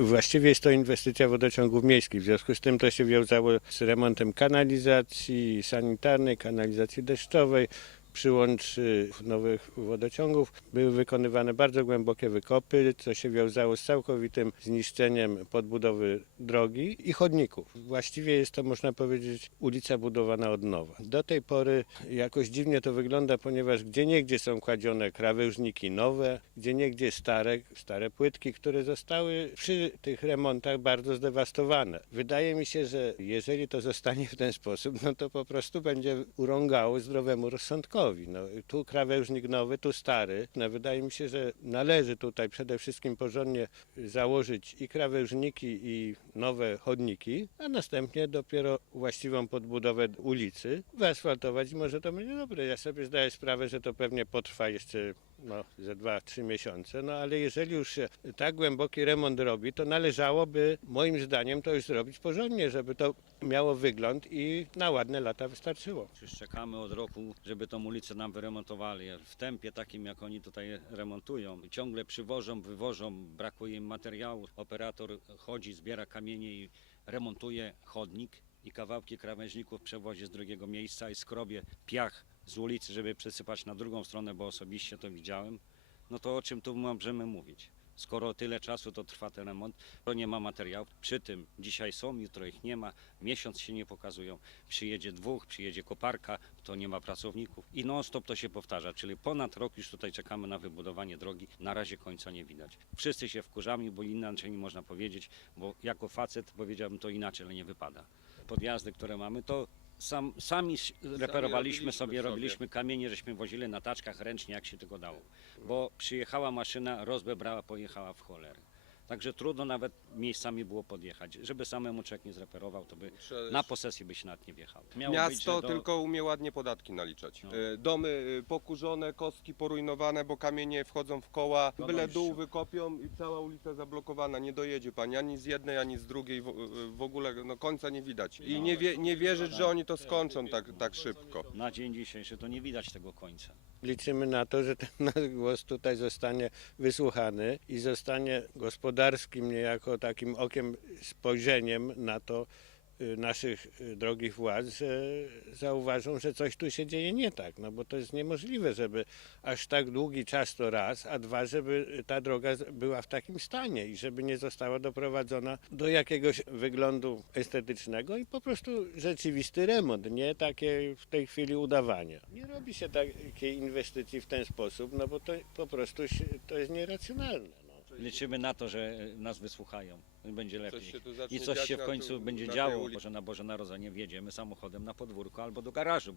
Właściwie jest to inwestycja wodociągów miejskich, w związku z tym to się wiązało z remontem kanalizacji sanitarnej, kanalizacji deszczowej, przyłączy nowych wodociągów. Były wykonywane bardzo głębokie wykopy, co się wiązało z całkowitym zniszczeniem podbudowy drogi i chodników. Właściwie jest to, można powiedzieć, ulica budowana od nowa. Do tej pory jakoś dziwnie to wygląda, ponieważ gdzie niegdzie są kładzione krawężniki nowe, gdzie niegdzie stare, stare płytki, które zostały przy tych remontach bardzo zdewastowane. Wydaje mi się, że jeżeli to zostanie w ten sposób, no to po prostu będzie urągało zdrowemu rozsądkowi. No, tu krawężnik nowy, tu stary. No, wydaje mi się, że należy tutaj przede wszystkim porządnie założyć i krawężniki, i nowe chodniki, a następnie dopiero właściwą podbudowę ulicy wyasfaltować może to będzie dobre. Ja sobie zdaję sprawę, że to pewnie potrwa jeszcze no, ze 2-3 miesiące, no ale jeżeli już się tak głęboki remont robi, to należałoby moim zdaniem to już zrobić porządnie, żeby to miało wygląd i na ładne lata wystarczyło. Przecież czekamy od roku, żeby tą ulicę nam wyremontowali. W tempie takim, jak oni tutaj remontują. Ciągle przywożą, wywożą, brakuje im materiału. Operator chodzi, zbiera kamienie i remontuje chodnik i kawałki krawężników przewozi z drugiego miejsca i skrobie piach z ulicy, żeby przesypać na drugą stronę, bo osobiście to widziałem. No to o czym tu możemy mówić? Skoro tyle czasu to trwa ten remont, to nie ma materiałów. Przy tym dzisiaj są, jutro ich nie ma, miesiąc się nie pokazują. Przyjedzie dwóch, przyjedzie koparka, to nie ma pracowników. I non stop to się powtarza, czyli ponad rok już tutaj czekamy na wybudowanie drogi. Na razie końca nie widać. Wszyscy się wkurzamy, bo inaczej nie można powiedzieć, bo jako facet powiedziałbym to inaczej, ale nie wypada. Podjazdy, które mamy, to sam, sami reperowaliśmy robiliśmy sobie, sobie. robiliśmy kamienie, żeśmy wozili na taczkach ręcznie, jak się tylko dało. Bo przyjechała maszyna, rozbebrała, pojechała w cholerę. Także trudno nawet miejscami było podjechać. Żeby samemu człowiek nie zreperował, to by Trzeba- na posesji by się nawet nie wjechał. Miało Miasto być, że do- tylko umie ładnie podatki naliczać. No. E, Domy e, pokurzone, kostki porujnowane, bo kamienie wchodzą w koła. No Byle dół wykopią i cała ulica zablokowana. Nie dojedzie pani ani z jednej, ani z drugiej. W, e, w ogóle no, końca nie widać. I nie, wie, nie wierzyć, że oni to skończą tak, tak szybko. Na dzień dzisiejszy to nie widać tego końca. Liczymy na to, że ten nasz głos tutaj zostanie wysłuchany i zostanie gospodarskim niejako takim okiem, spojrzeniem na to y, naszych y, drogich władz, że zauważą, że coś tu się dzieje nie tak, no bo to jest niemożliwe, żeby aż tak długi czas to raz, a dwa, żeby ta droga była w takim stanie i żeby nie została doprowadzona do jakiegoś wyglądu estetycznego i po prostu rzeczywisty remont, nie takie w tej chwili udawanie. Nie robi się takiej inwestycji w ten sposób, no bo to po prostu to jest nieracjonalne. Liczymy na to, że nas wysłuchają. Będzie lepiej. się tu zacznie I coś dziać się w na końcu tu- będzie na tej działo, ulicy. że na Boże Narodzenie wjedziemy samochodem na podwórko albo do garażu.